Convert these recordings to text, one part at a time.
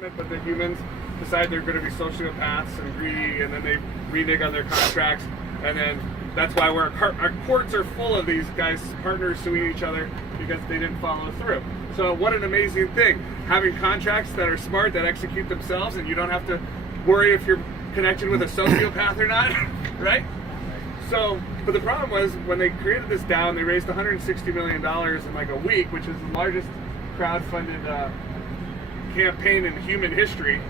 But the humans decide they're going to be sociopaths and greedy, and then they renege on their contracts, and then that's why our courts are full of these guys, partners suing each other because they didn't follow through. So what an amazing thing, having contracts that are smart, that execute themselves, and you don't have to worry if you're connected with a sociopath or not, right? So, but the problem was when they created this DAO, they raised $160 million in like a week, which is the largest crowd-funded campaign in human history.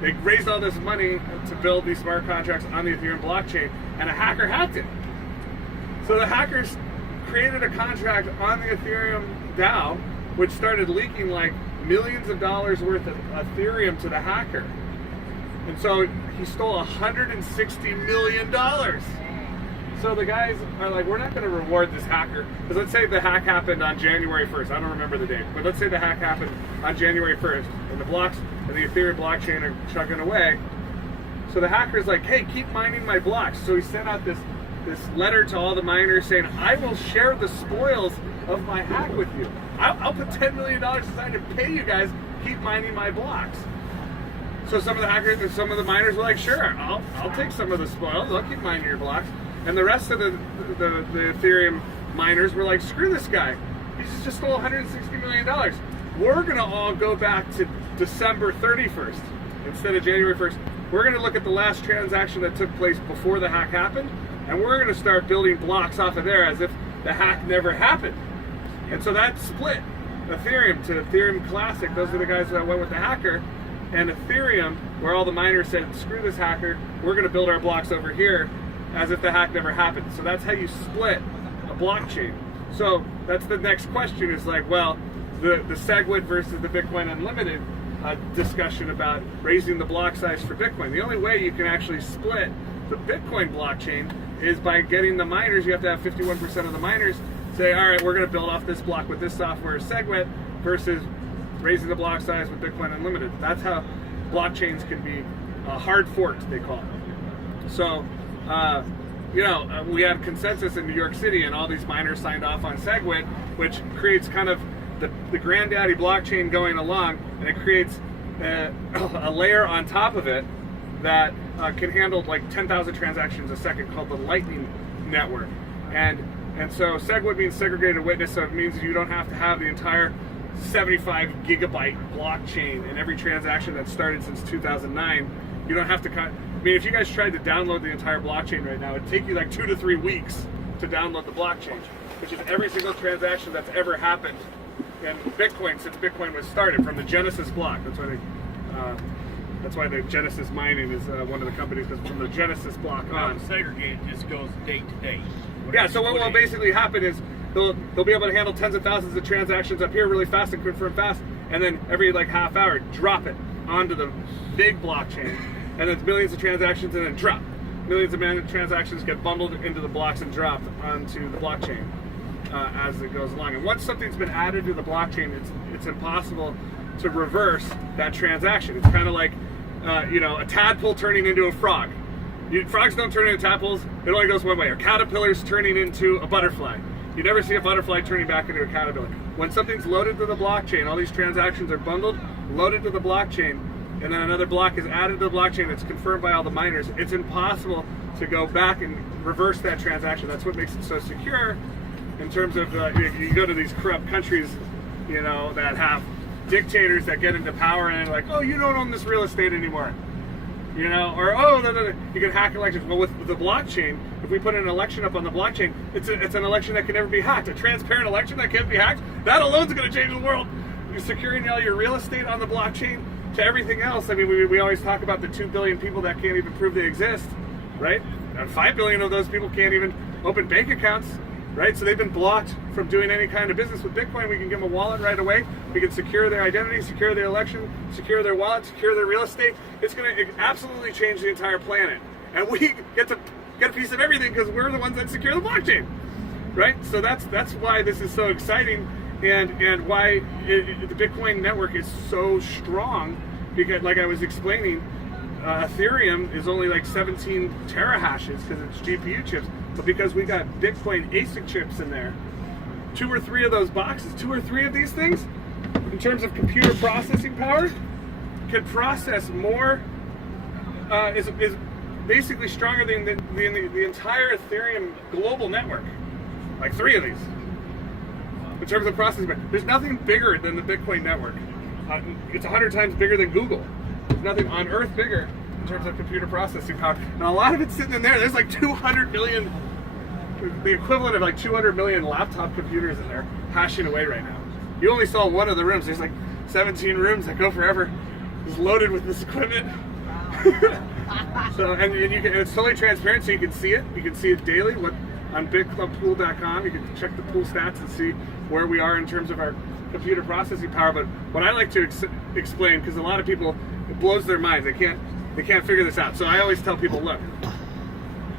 They raised all this money to build these smart contracts on the Ethereum blockchain, and a hacker hacked it. So the hackers created a contract on the Ethereum DAO, which started leaking like millions of dollars worth of Ethereum to the hacker. And so he stole $160 million. So the guys are like, we're not going to reward this hacker. Because let's say the hack happened on January 1st. I don't remember the date. But let's say the hack happened on January 1st. And the blocks and the Ethereum blockchain are chugging away. So the hacker's like, hey, keep mining my blocks. So he sent out this letter to all the miners saying, I will share the spoils of my hack with you. I'll put $10 million aside to pay you guys keep mining my blocks. So some of the hackers and some of the miners were like, sure, I'll take some of the spoils. I'll keep mining your blocks. And the rest of the Ethereum miners were like, screw this guy. He's just stole $160 million. We're going to all go back to December 31st instead of January 1st. We're going to look at the last transaction that took place before the hack happened, and we're going to start building blocks off of there as if the hack never happened. And so that split Ethereum to Ethereum Classic. Those are the guys that went with the hacker. And Ethereum, where all the miners said, screw this hacker, we're going to build our blocks over here as if the hack never happened. So that's how you split a blockchain. So that's the next question is like, well, the SegWit versus the Bitcoin Unlimited discussion about raising the block size for Bitcoin. The only way you can actually split the Bitcoin blockchain is by getting the miners. You have to have 51% of the miners say, all right, we're going to build off this block with this software SegWit versus raising the block size with Bitcoin Unlimited. That's how blockchains can be hard forked, they call it. So, we had consensus in New York City, and all these miners signed off on SegWit, which creates kind of the granddaddy blockchain going along, and it creates a layer on top of it that can handle like 10,000 transactions a second, called the Lightning Network. And so SegWit means segregated witness, so it means you don't have to have the entire 75 gigabyte blockchain in every transaction that's started since 2009. You don't have to if you guys tried to download the entire blockchain right now, it'd take you like 2 to 3 weeks to download the blockchain, which is every single transaction that's ever happened in Bitcoin since Bitcoin was started, from the Genesis block. That's why the Genesis mining is one of the companies, because from the Genesis block on. Segregate just goes date to date. Yeah, so what will basically happen is they'll be able to handle tens of thousands of transactions up here really fast and confirm fast, and then every like half hour drop it onto the big blockchain, and then millions of transactions, and then drop. Millions of transactions get bundled into the blocks and dropped onto the blockchain as it goes along. And once something's been added to the blockchain, it's impossible to reverse that transaction. It's kind of like a tadpole turning into a frog. Frogs don't turn into tadpoles. It only goes one way. Or caterpillars turning into a butterfly. You never see a butterfly turning back into a caterpillar. When something's loaded to the blockchain, all these transactions are bundled, loaded to the blockchain, and then another block is added to the blockchain that's confirmed by all the miners. It's impossible to go back and reverse that transaction. That's what makes it so secure in terms of, you go to these corrupt countries, that have dictators that get into power and they're like, oh, you don't own this real estate anymore. Or no, you can hack elections. Well, with the blockchain, if we put an election up on the blockchain, it's an election that can never be hacked. A transparent election that can't be hacked, that alone is going to change the world. You're securing all your real estate on the blockchain to everything else. I mean, we always talk about the 2 billion people that can't even prove they exist, right? And 5 billion of those people can't even open bank accounts, right? So they've been blocked from doing any kind of business. With Bitcoin, we can give them a wallet right away. We can secure their identity, secure their election, secure their wallet, secure their real estate. It's going to absolutely change the entire planet. And we get to get a piece of everything because we're the ones that secure the blockchain, right? So that's why this is so exciting, and why the Bitcoin network is so strong, because like I was explaining, Ethereum is only like 17 terahashes because it's GPU chips, but because we got Bitcoin ASIC chips in there, 2 or 3 of those boxes, 2 or 3 of these things, in terms of computer processing power, can process more, is basically stronger than the entire Ethereum global network. Like 3 of these. In terms of processing, there's nothing bigger than the Bitcoin network. It's 100 times bigger than Google. There's nothing on Earth bigger in terms of computer processing power. And a lot of it's sitting in there. There's like 200 million, the equivalent of like 200 million laptop computers in there hashing away right now. You only saw one of the rooms. There's like 17 rooms that go forever, just loaded with this equipment. So, and you can, it's totally transparent, so you can see it. You can see it daily. On bitclubpool.com, you can check the pool stats and see where we are in terms of our computer processing power. But what I like to explain, because a lot of people, it blows their minds. They can't figure this out. So I always tell people, look,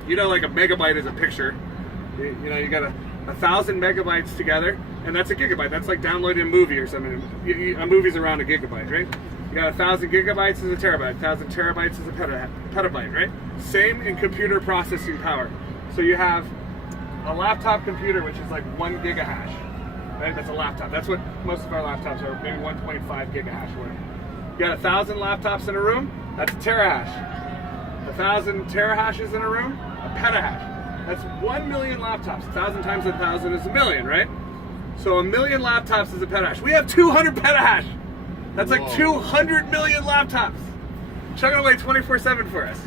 you know, like a megabyte is a picture. You know, you got 1,000 megabytes together, and that's a gigabyte. That's like downloading a movie or something. A movie's around a gigabyte, right? You got 1,000 gigabytes is a terabyte. 1,000 terabytes is a petabyte, right? Same in computer processing power. So you have a laptop computer, which is like 1 gigahash, right? That's a laptop. That's what most of our laptops are, maybe 1.5 gigahash. You got 1,000 laptops in a room, that's a terahash. 1,000 terahashes in a room, a petahash. That's 1 million laptops. 1,000 times 1,000 is a million, right? So 1 million laptops is a petahash. We have 200 petahash. That's like 200 million laptops. Chugging away 24/7 for us.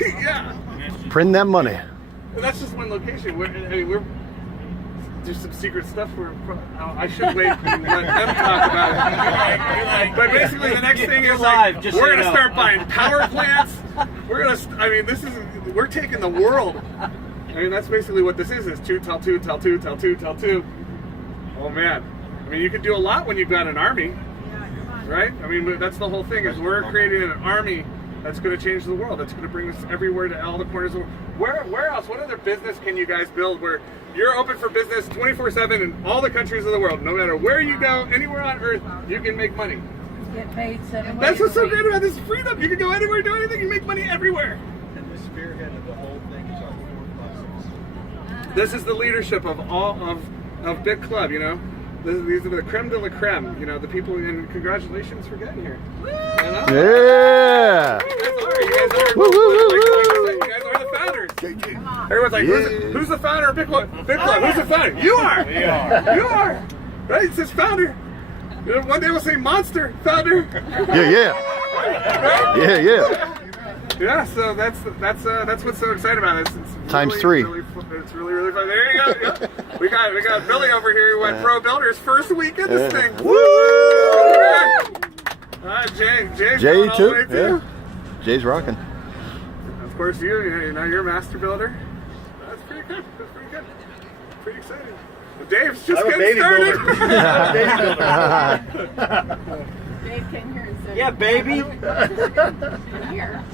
Yeah. Print that money. That's just one location. There's some secret stuff. I should wait and let them talk about it. But basically, the next thing is like, we're going to start buying power plants. We're taking the world. I mean, that's basically what this is 2 tell 2 tell 2 tell 2 tell 2. Oh man. I mean, you can do a lot when you've got an army, right? I mean, that's the whole thing, is we're creating an army that's going to change the world. That's going to bring us everywhere, to all the corners of the world. Where else? What other business can you guys build where you're open for business 24/7 in all the countries of the world? No matter where you go, anywhere on Earth, you can make money. Get paid 7 That's what's so great about this freedom. You can go anywhere, do anything, you make money everywhere. And the spearhead of the whole thing is our 4+6. This is the leadership of all of BitClub, you know. These are the creme de la creme, you know, the people, and congratulations for getting here. You know? Yeah. You guys are the founders. Everyone's like, who's the founder of BitClub? Who's the founder? You are. You are. Right? It says founder. You know, one day we'll say monster founder. Yeah. Yeah, so that's what's so exciting about it. It's Times 3. It's really fun. There you go. Yeah. We got Billy over here who went pro builder's first week in this thing. Woo! Jay's Jay going all the way too. Yeah. Jay's rocking. Of course, you know you're a master builder. That's pretty good. Pretty exciting. Well, Dave's just getting started. Dave came here and said, Yeah, baby. Here.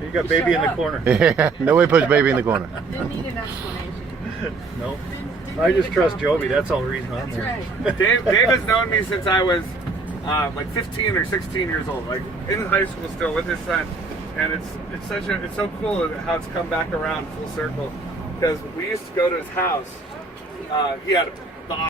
You got baby in the corner. Yeah. Nobody puts baby in the corner. Didn't need an explanation. No. Didn't I need just a trust comment. Joby. That's all the reason I'm That's there. right. Dave has known me since I was like 15 or 16 years old, like in high school still with his son, and it's so cool how it's come back around full circle, because we used to go to his house. He had